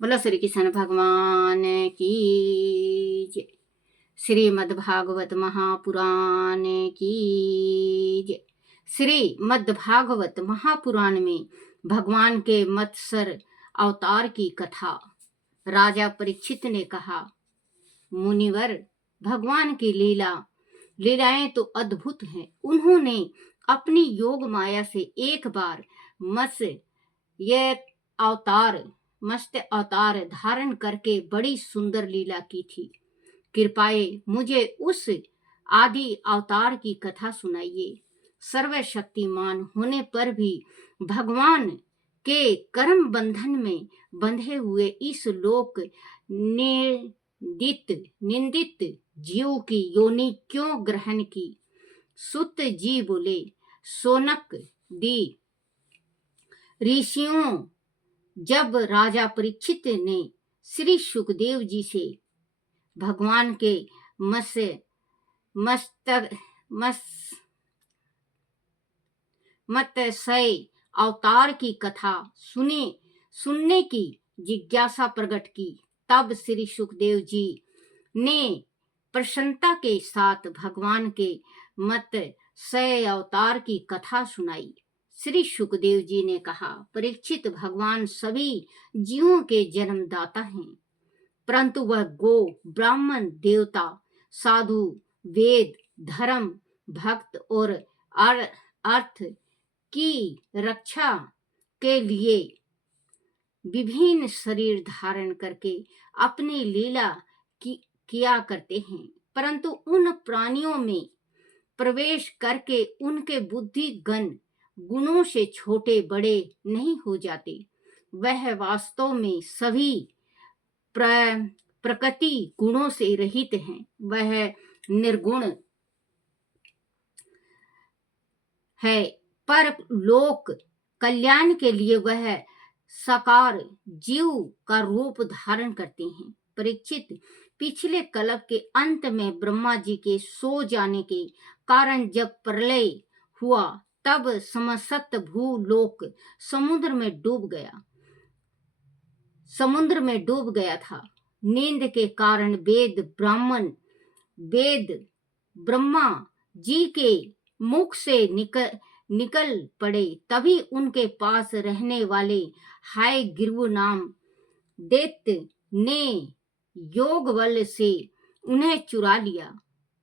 बोलो श्री कृष्ण भगवान की जय। श्रीमद्भागवत महापुराण की जय। श्रीमद्भागवत महापुराण में भगवान के मत्स्य अवतार की कथा। राजा परीक्षित ने कहा, मुनिवर, भगवान की लीलाएं तो अद्भुत हैं। उन्होंने अपनी योग माया से एक बार मत्स्य अवतार धारण करके बड़ी सुंदर लीला की थी। कृपाए मुझे उस आदि अवतार की कथा सुनाइए। सर्वशक्तिमान होने पर भी भगवान के कर्म बंधन में बंधे हुए इस लोक निंदित जीव की योनि क्यों ग्रहण की? सुत जी बोले, सोनक दी ऋषियों, जब राजा परीक्षित ने श्री सुखदेव जी से भगवान के मत्स्य अवतार की कथा सुनने की जिज्ञासा प्रकट की, तब श्री सुखदेव जी ने प्रसन्नता के साथ भगवान के मत्स्य अवतार की कथा सुनाई। श्री सुखदेव जी ने कहा, परीक्षित, भगवान सभी जीवों के जन्मदाता हैं, परंतु वह गो, ब्राह्मण, देवता, साधु, वेद, धर्म, भक्त और अर्थ की रक्षा के लिए विभिन्न शरीर धारण करके अपनी लीला किया करते हैं, परंतु उन प्राणियों में प्रवेश करके उनके बुद्धि गुणों से छोटे बड़े नहीं हो जाते। वह वास्तव में सभी प्रकृति गुणों से रहित हैं। वह निर्गुण है, पर लोक कल्याण के लिए वह साकार जीव का रूप धारण करते हैं। परीक्षित, पिछले कल्प के अंत में ब्रह्मा जी के सो जाने के कारण जब प्रलय हुआ, तब समस्त भूलोक समुद्र में डूब गया था। नींद के कारण वेद ब्रह्मा जी के मुख से निकल पड़े। तभी उनके पास रहने वाले हयग्रीव नाम दैत्य ने योग बल से उन्हें चुरा लिया।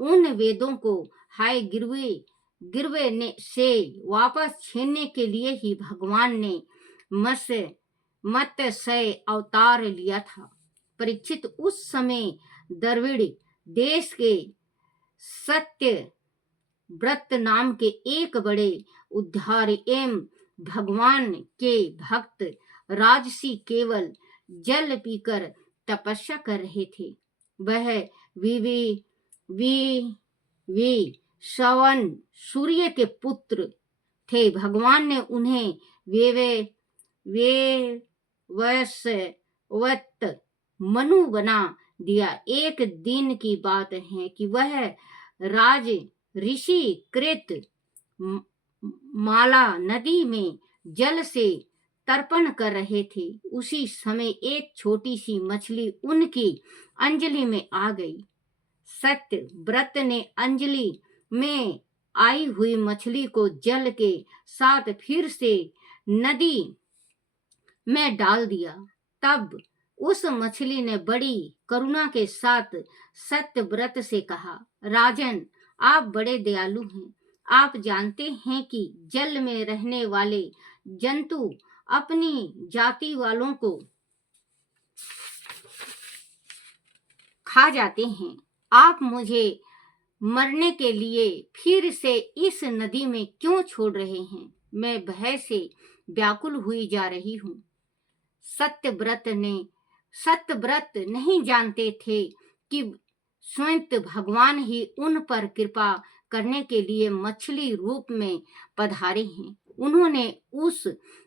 उन वेदों को हयग्रीव से वापस छीनने के लिए ही भगवान ने मत्स्य अवतार लिया था। परीक्षित, उस समय द्रविड़ देश के सत्यव्रत नाम के एक बड़े उद्धार एवं भगवान के भक्त राजसी केवल जल पीकर तपस्या कर रहे थे। वह श्रवण सूर्य के पुत्र थे। भगवान ने उन्हें वैवस्वत मनु बना दिया। एक दिन की बात है कि वह राज ऋषि कृत माला नदी में जल से तर्पण कर रहे थे। उसी समय एक छोटी सी मछली उनकी अंजलि में आ गई। सत्यव्रत ने अंजलि में आई हुई मछली को जल के साथ फिर से नदी में डाल दिया। तब उस मछली ने बड़ी करुणा के साथ सत्यव्रत से कहा, राजन, आप बड़े दयालु हैं। आप जानते हैं कि जल में रहने वाले जंतु अपनी जाति वालों को खा जाते हैं। आप मुझे मरने के लिए फिर से इस नदी में क्यों छोड़ रहे हैं? मैं भय से व्याकुल हुई जा रही हूं। सत्यव्रत नहीं जानते थे कि स्वयं भगवान ही उन पर कृपा करने के लिए मछली रूप में पधारे हैं। उन्होंने उस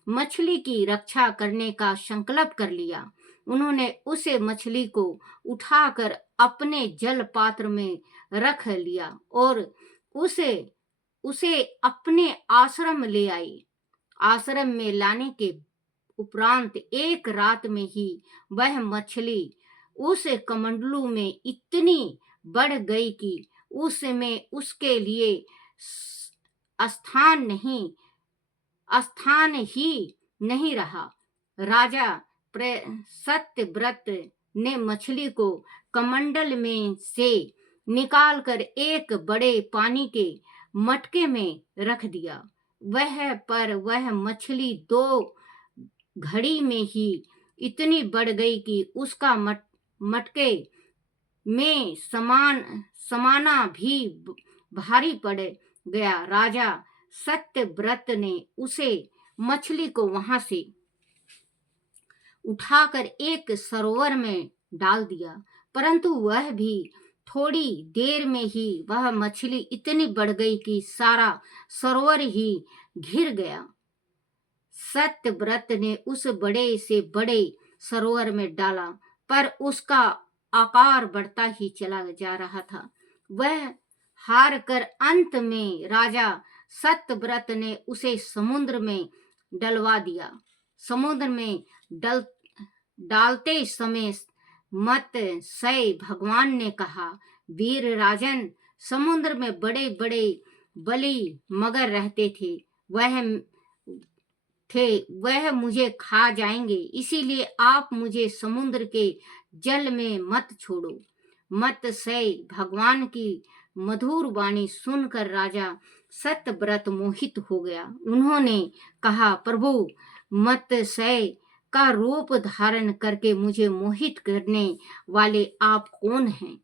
मछली की रक्षा करने का संकल्प कर लिया। उन्होंने उसे मछली को उठाकर अपने जल पात्र में रख लिया और उसे अपने आश्रम ले आए। आश्रम में लाने के उपरांत एक रात में ही वह मछली उस कमंडलू में इतनी बढ़ गई कि उसमें उसके लिए स्थान ही नहीं रहा। राजा सत्यव्रत ने मछली को कमंडल में से निकालकर एक बड़े पानी के मटके में रख दिया। वह मछली 2 घड़ी में ही इतनी बढ़ गई कि उसका मटके में समाना भी भारी पड़ गया। राजा सत्यव्रत ने उसे मछली को वहां से उठाकर एक सरोवर में डाल दिया, परंतु वह भी थोड़ी देर में ही वह मछली इतनी बढ़ गई कि सारा सरोवर ही घिर गया। सत्यव्रत ने उस बड़े से बड़े सरोवर में डाला, पर उसका आकार बढ़ता ही चला जा रहा था। वह हार कर अंत में राजा सत्यव्रत ने उसे समुद्र में डलवा दिया। समुद्र में डालते समय मत्स्य भगवान ने कहा, वीर राजन, समुद्र में बड़े बड़े बली मगर रहते थे, वह मुझे खा जाएंगे, इसीलिए आप मुझे समुद्र के जल में मत छोड़ो। मत्स्य भगवान की मधुर वाणी सुनकर राजा सत्यव्रत मोहित हो गया। उन्होंने कहा, प्रभु, मत्स्य का रूप धारण करके मुझे मोहित करने वाले आप कौन हैं?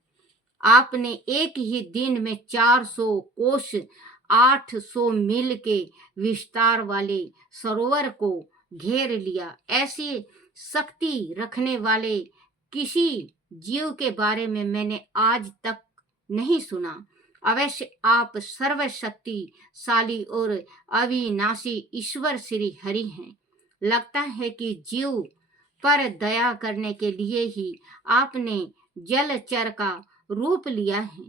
आपने एक ही दिन में 400 कोस 800 मील के विस्तार वाले सरोवर को घेर लिया। ऐसी शक्ति रखने वाले किसी जीव के बारे में मैंने आज तक नहीं सुना। अवश्य आप सर्वशक्तिशाली और अविनाशी ईश्वर श्री हरि हैं। लगता है कि जीव पर दया करने के लिए ही आपने जलचर का रूप लिया है।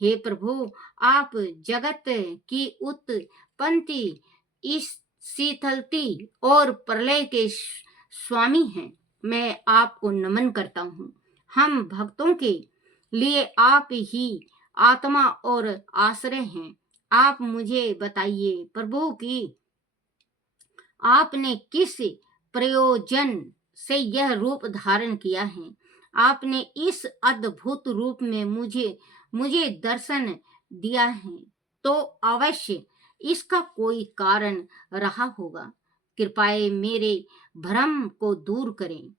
हे प्रभु, आप जगत की उत्पत्ति, इस शीतलती और प्रलय के स्वामी हैं। मैं आपको नमन करता हूँ। हम भक्तों के लिए आप ही आत्मा और आश्रय हैं। आप मुझे बताइए प्रभु कि आपने किस प्रयोजन से यह रूप धारण किया है? आपने इस अद्भुत रूप में मुझे दर्शन दिया है तो अवश्य इसका कोई कारण रहा होगा। कृपया मेरे भ्रम को दूर करें।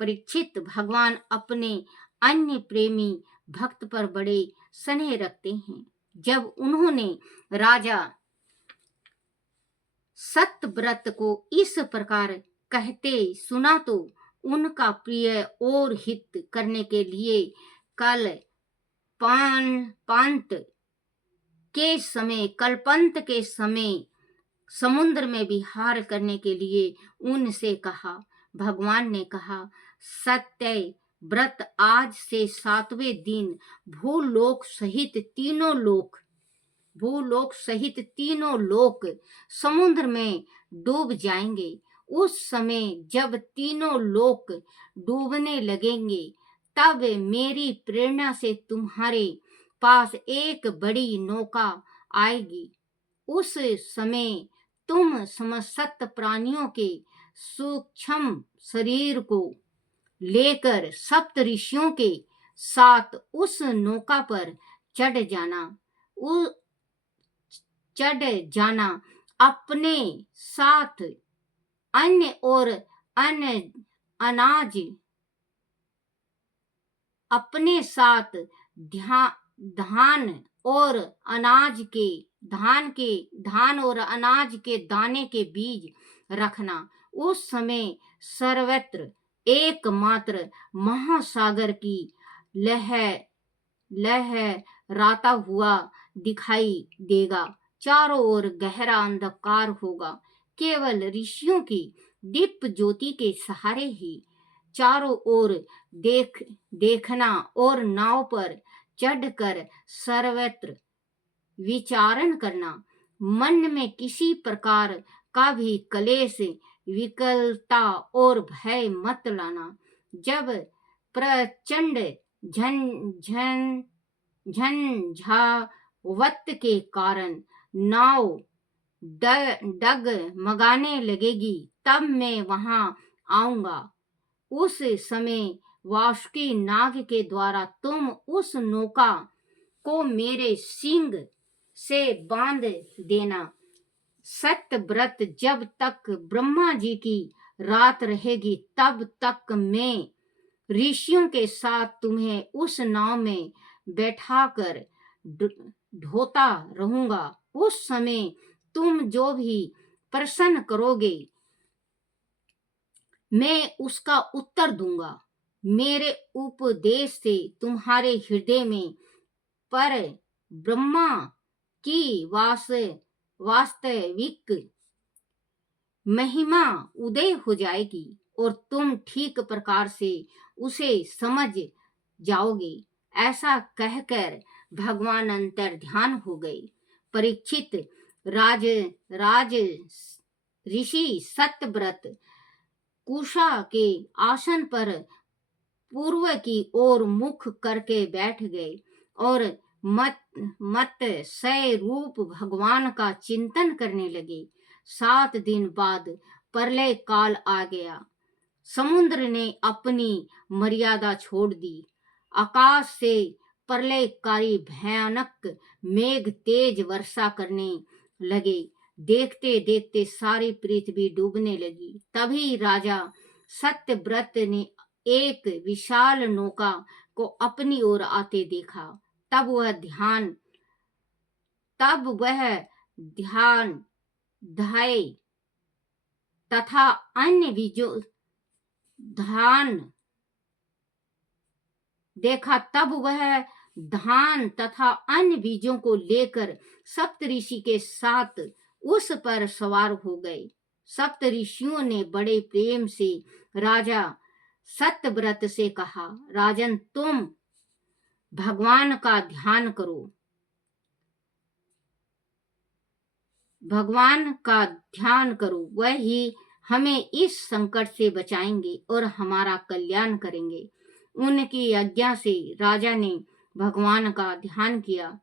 परीक्षित, भगवान अपने अन्य प्रेमी भक्त पर बड़े स्नेह रखते हैं। जब उन्होंने राजा सत्यव्रत को इस प्रकार कहते सुना तो उनका प्रिय और हित करने के लिए कल्पंत के समय समुद्र में विहार करने के लिए उनसे कहा। भगवान ने कहा, सत्यव्रत, आज से 7वें दिन भूलोक सहित तीनों लोक समुद्र में डूब जाएंगे। उस समय जब तीनों लोक डूबने लगेंगे, तब मेरी प्रेरणा से तुम्हारे पास एक बड़ी नौका आएगी। उस समय तुम समस्त प्राणियों के सूक्ष्म शरीर को लेकर सप्त ऋषियों के साथ उस नौका पर चढ़ जाना। अपने साथ अन्न और अनाज, अपने साथ धान और अनाज के दाने के बीज रखना। उस समय सर्वत्र एकमात्र महासागर की लहराता हुआ दिखाई देगा। चारों ओर गहरा अंधकार होगा। केवल ऋषियों की दीप ज्योति के सहारे ही चारों ओर देखना और नाव पर चढ़कर सर्वत्र विचारण करना। मन में किसी प्रकार का भी कलेश विकलता और भय मत लाना। जब प्रचंड झन झंझावत के कारण नाव डगमगाने लगेगी, तब मैं वहां आऊंगा। उस समय वासुकी नाग के द्वारा तुम उस नौका को मेरे सींग से बांध देना। सत्यव्रत, जब तक ब्रह्मा जी की रात रहेगी तब तक मैं ऋषियों के साथ तुम्हें उस नाव में बैठाकर ढोता रहूंगा। उस समय तुम जो भी प्रश्न करोगे मैं उसका उत्तर दूंगा। मेरे उपदेश से तुम्हारे हृदय में पर ब्रह्मा की वास्तविक महिमा उदय हो जाएगी और तुम ठीक प्रकार से उसे समझ जाओगे। ऐसा कहकर भगवान अंतर ध्यान हो गए। परीक्षित, राज ऋषि सत्यव्रत कुशा के आसन पर पूर्व की ओर मुख करके बैठ गए और मत सय रूप भगवान का चिंतन करने लगे। 7 दिन बाद प्रलय काल आ गया। समुद्र ने अपनी मर्यादा छोड़ दी। आकाश से प्रलयकारी भयानक मेघ तेज वर्षा करने लगे। देखते देखते सारी पृथ्वी डूबने लगी। तभी राजा सत्यव्रत ने एक विशाल नौका को अपनी ओर आते देखा। तब वह ध्यान ध्याय तथा अन्य बीजों धान देखा। तब वह धान तथा अन्य बीजों को लेकर सप्तऋषि के साथ उस पर सवार हो गए। सप्तऋषियों ने बड़े प्रेम से राजा सत्यव्रत से कहा, राजन, तुम भगवान का ध्यान करो। भगवान का ध्यान करो, वह ही हमें इस संकट से बचाएंगे और हमारा कल्याण करेंगे। उनकी आज्ञा से राजा ने भगवान का ध्यान किया।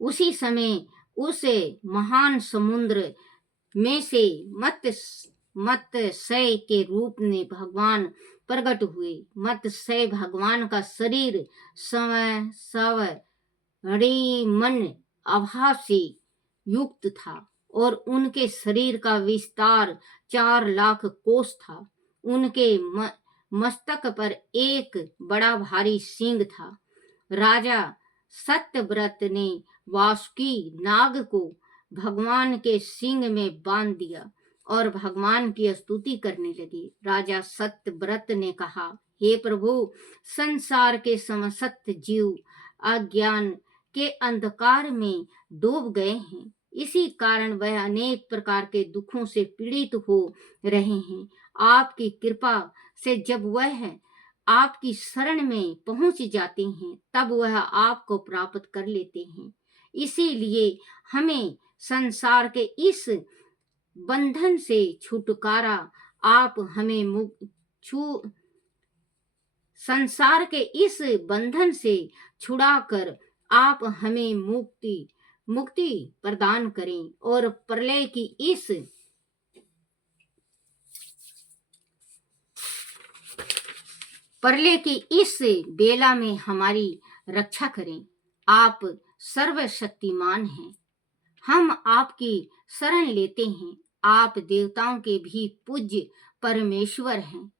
उसी समय उस महान समुद्र में से मत्स्य के रूप में भगवान प्रकट हुए। मत्स्य भगवान का शरीर स्वरिमन आभा से युक्त था और उनके शरीर का विस्तार 4 लाख कोस था। उनके मस्तक पर एक बड़ा भारी सींग था। राजा सत्यव्रत ने वासुकी नाग को भगवान के सींग में बांध दिया और भगवान की स्तुति करने लगे। राजा सत्यव्रत ने कहा, हे प्रभु, संसार के समस्त जीव अज्ञान के अंधकार में डूब गए हैं। इसी कारण वह अनेक प्रकार के दुखों से पीड़ित हो रहे हैं। आपकी कृपा से जब वह आपकी शरण में पहुंच जाते हैं तब वह आपको प्राप्त कर लेते हैं। इसीलिए हमें संसार के इस बंधन से छुटकारा आप हमें संसार के इस बंधन से छुड़ाकर आप हमें मुक्ति प्रदान करें और प्रलय की इस बेला में हमारी रक्षा करें। आप सर्वशक्तिमान हैं। हम आपकी शरण लेते हैं। आप देवताओं के भी पूज्य परमेश्वर हैं।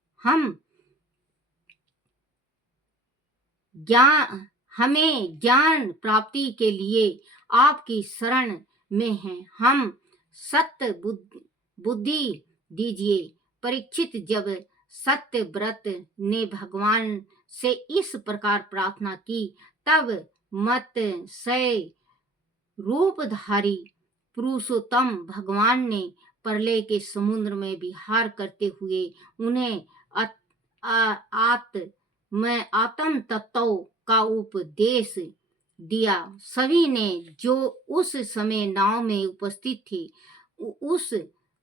हमें ज्ञान प्राप्ति के लिए आपकी शरण में हैं। हम सत्य बुद्धि दीजिए। परीक्षित, जब सत्यव्रत ने भगवान से इस प्रकार प्रार्थना की तब मत्स्य रूपधारी पुरुषोत्तम भगवान ने प्रलय के समुद्र में विहार करते हुए उन्हें आत्म तत्व का उपदेश दिया। सभी ने जो उस समय नाव में उपस्थित थे उस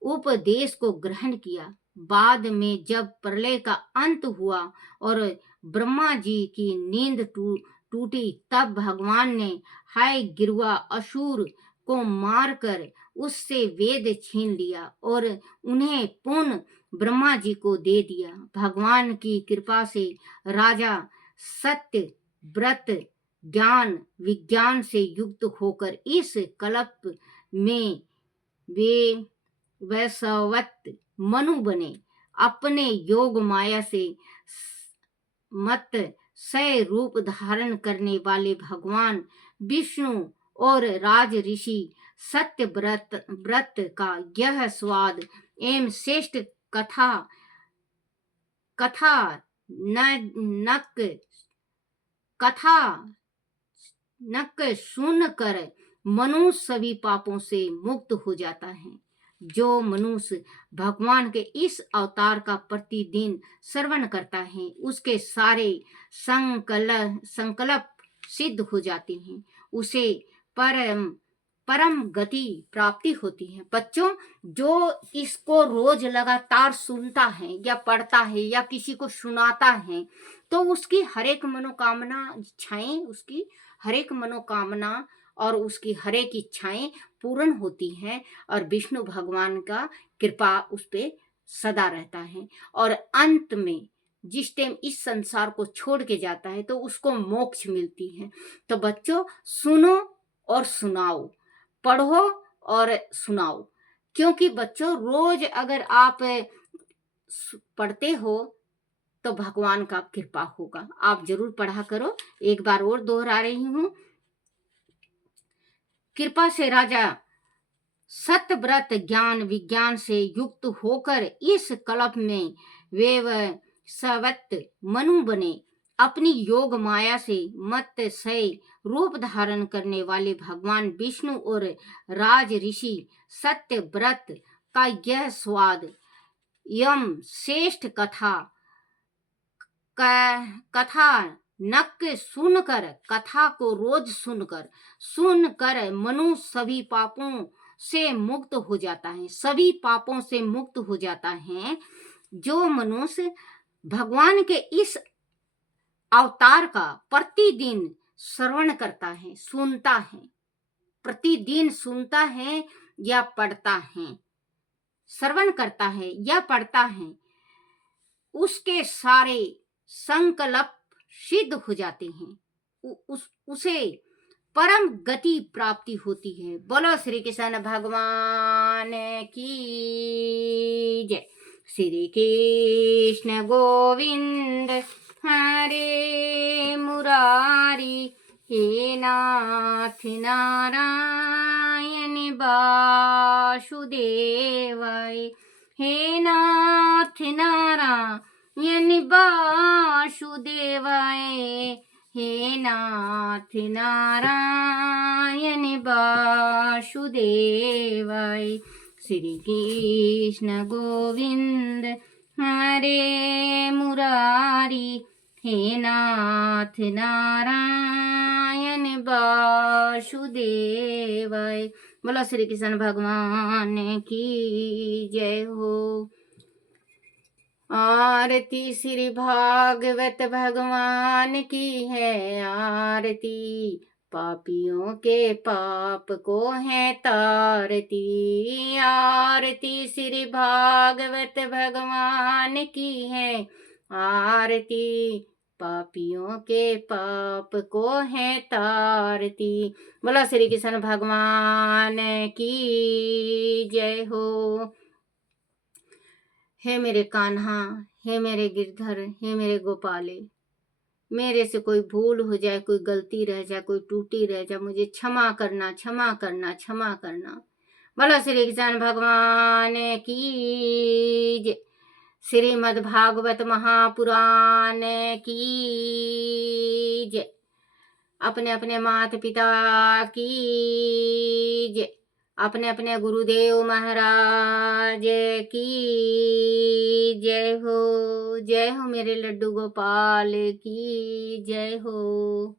उपदेश को ग्रहण किया। बाद में जब प्रलय का अंत हुआ और ब्रह्मा जी की नींद टूटी, तब भगवान ने हाय गिरवा असुर को मारकर उससे वेद छीन लिया और उन्हें पुनः ब्रह्मा जी को दे दिया। भगवान की कृपा से राजा सत्य व्रत ज्ञान विज्ञान से युक्त होकर इस कल्प में वे वैसवत मनु बने। अपने योग माया से मत सय रूप धारण करने वाले भगवान विष्णु और राज ऋषि सत्य व्रत का यह स्वाद एवं श्रेष्ठ कथा कथा नक कथा नक सुनकर मनुष्य सभी पापों से मुक्त हो जाता है। जो मनुष्य भगवान के इस अवतार का प्रतिदिन श्रवण करता है, उसके सारे संकल्प सिद्ध हो जाते हैं, उसे परम गति प्राप्ति होती है। बच्चों, जो इसको रोज लगातार सुनता है या पढ़ता है या किसी को सुनाता है, तो उसकी हर एक मनोकामना इच्छाएं, उसकी हर एक मनोकामना और उसकी हर एक इच्छाएं पूर्ण होती हैं और विष्णु भगवान का कृपा उस पे सदा रहता है। और अंत में जिस टाइम इस संसार को छोड़ के जाता है तो उसको मोक्ष मिलती है। तो बच्चों, सुनो और सुनाओ, पढ़ो और सुनाओ, क्योंकि बच्चों रोज अगर आप पढ़ते हो तो भगवान का कृपा होगा। आप जरूर पढ़ा करो। एक बार और दोहरा रही हूं, कृपा से राजा सत्यव्रत ज्ञान विज्ञान से युक्त होकर इस कल्प में वैवस्वत मनु बने। अपनी योग माया से मत्स्य रूप धारण करने वाले भगवान विष्णु और राज ऋषि सत्यव्रत का यह स्वाद यम श्रेष्ठ कथा नक सुनकर, कथा को रोज सुनकर मनुष्य सभी पापों से मुक्त हो जाता है, सभी पापों से मुक्त हो जाता है। जो मनुष्य भगवान के इस अवतार का प्रतिदिन श्रवण करता है, सुनता है, प्रतिदिन सुनता है या पढ़ता है, श्रवण करता है या पढ़ता है, उसके सारे संकल्प सिद्ध हो जाते हैं, उसे परम गति प्राप्ति होती है। बोलो श्री कृष्ण भगवान की जय। श्री कृष्ण गोविंद हरे मुरारी, हे नाथ नारायण वासुदेवाय, हे नाथ नारायण वासुदेवाय, हे नाथ नारायण वासुदेवाय। श्री कृष्ण गोविंद हरे मुरारी, हे नाथ नारायण वासुदेवाय। बोलो श्री कृष्ण भगवान की जय हो। आरती श्री भागवत भगवान की है आरती, पापियों के पाप को है तारती। आरती श्री भागवत भगवान की है आरती, पापियों के पाप को है तारती। बोला श्री कृष्ण भगवान की जय हो। हे मेरे कान्हा, हे मेरे गिरधर, हे मेरे गोपाले, मेरे से कोई भूल हो जाए, कोई गलती रह जाए, कोई टूटी रह जाए, मुझे क्षमा करना, क्षमा करना, क्षमा करना। बोलो श्री कृष्ण भगवान की जय। श्रीमद् भागवत महापुराण की जय। अपने अपने माता पिता की जय। अपने अपने गुरुदेव महाराज की जय हो। जय हो मेरे लड्डू गोपाल की जय हो।